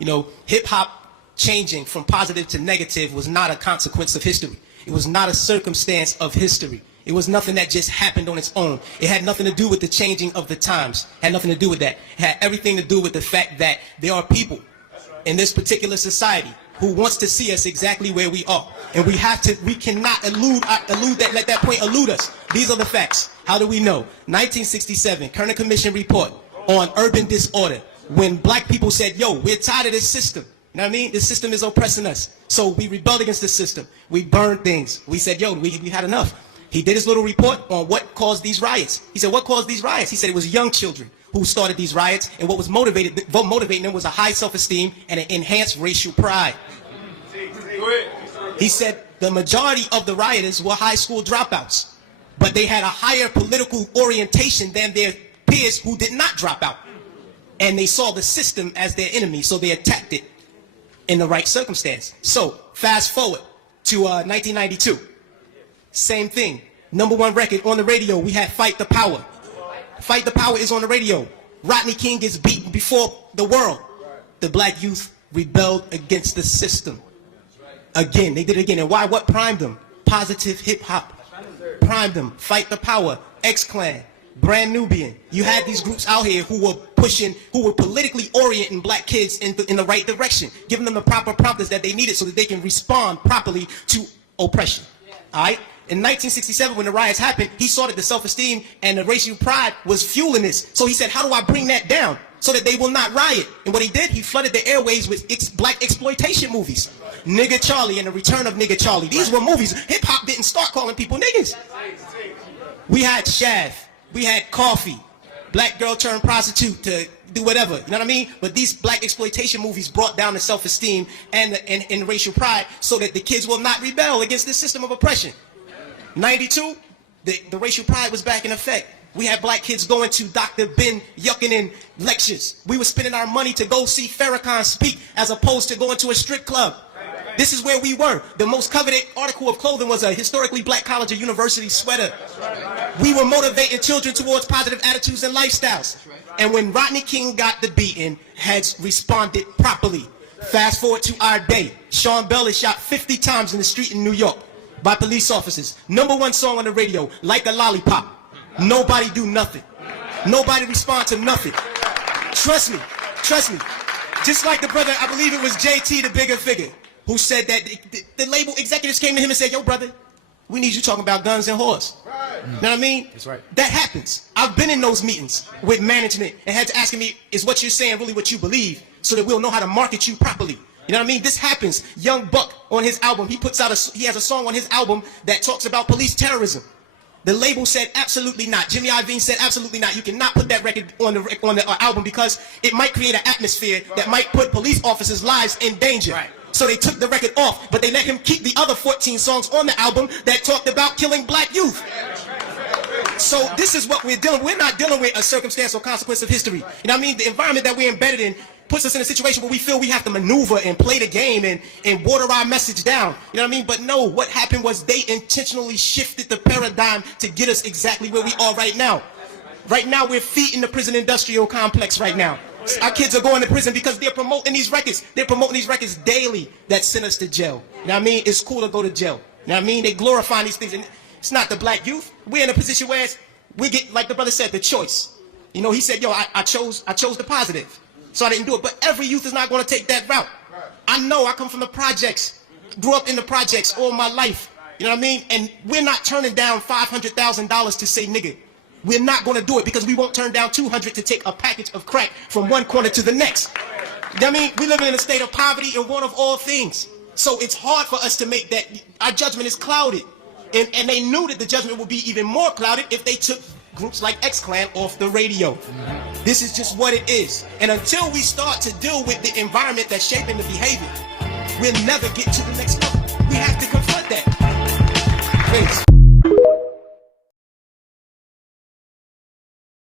Hip hop changing from positive to negative was not a consequence of history. It was not a circumstance of history. It was nothing that just happened on its own. It had nothing to do with the changing of the times. It had nothing to do with that. It had everything to do with the fact that there are people in this particular society who wants to see us exactly where we are. And we cannot let that point elude us. These are the facts. How do we know? 1967, Kerner Commission report on urban disorder. When black people said, yo, we're tired of this system. You know what I mean? This system is oppressing us. So we rebelled against the system. We burned things. We said, yo, we had enough. He did his little report on what caused these riots. He said, what caused these riots? He said it was young children who started these riots, and what was motivating them was a high self-esteem and an enhanced racial pride. He said the majority of the rioters were high school dropouts, but they had a higher political orientation than their peers who did not drop out. And they saw the system as their enemy, so they attacked it in the right circumstance. So, fast forward to 1992. Same thing. #1 record on the radio, we had Fight the Power. Fight the Power is on the radio. Rodney King gets beaten before the world. The black youth rebelled against the system. Again, they did it again. And why? What primed them? Positive hip hop. Primed them. Fight the Power. X-Clan. Brand Nubian. You had these groups out here who were pushing, who were politically orienting black kids in the right direction, giving them the proper prompters that they needed so that they can respond properly to oppression. All right? In 1967, when the riots happened, he saw that the self-esteem and the racial pride was fueling this. So he said, how do I bring that down so that they will not riot? And what he did, he flooded the airwaves with black exploitation movies. Nigga Charlie and the Return of Nigga Charlie. These were movies. Hip-hop didn't start calling people niggas. We had Shaft. We had Coffee. Black girl turned prostitute to do whatever. You know what I mean? But these black exploitation movies brought down the self-esteem and the racial pride so that the kids will not rebel against this system of oppression. 92, the racial pride was back in effect. We had black kids going to Dr. Ben Yuckinin lectures. We were spending our money to go see Farrakhan speak as opposed to going to a strip club. This is where we were. The most coveted article of clothing was a historically black college or university sweater. We were motivating children towards positive attitudes and lifestyles. And when Rodney King got the beating, heads responded properly. Fast forward to our day. Sean Bell is shot 50 times in the street in New York by police officers. #1 song on the radio, Like a Lollipop. Nobody do nothing. Nobody respond to nothing. Trust me. Just like the brother, I believe it was JT, the bigger figure, who said that the label executives came to him and said, yo brother, we need you talking about guns and whores. You know what I mean? That's right. That happens. I've been in those meetings with management and had to ask me, is what you're saying really what you believe, so that we'll know how to market you properly. You know what I mean? This happens. Young Buck on his album, he has a song on his album that talks about police terrorism. The label said absolutely not. Jimmy Iovine said absolutely not. You cannot put that record on the album because it might create an atmosphere that might put police officers' lives in danger. Right. So they took the record off, but they let him keep the other 14 songs on the album that talked about killing black youth. So this is what we're dealing with. We're not dealing with a circumstance or consequence of history. You know what I mean? The environment that we're embedded in puts us in a situation where we feel we have to maneuver and play the game and water our message down. You know what I mean? But no, what happened was they intentionally shifted the paradigm to get us exactly where we are right now. Right now, we're feeding the prison industrial complex right now. Our kids are going to prison because they're promoting these records. They're promoting these records daily that send us to jail. You know what I mean? It's cool to go to jail. You know what I mean? They glorify these things. And it's not the black youth. We're in a position where we get, like the brother said, the choice. You know, he said, yo, I chose the positive. So I didn't do it. But every youth is not going to take that route. I know. I come from the projects. Grew up in the projects all my life. You know what I mean? And we're not turning down $500,000 to say nigga. We're not going to do it because we won't turn down $200 to take a package of crack from one corner to the next. You know what I mean? We live in a state of poverty and want of all things. So it's hard for us to make that. Our judgment is clouded. And they knew that the judgment would be even more clouded if they took groups like X-Clan off the radio. This is just what it is. And until we start to deal with the environment that's shaping the behavior, we'll never get to the next level. We have to confront that. Thanks.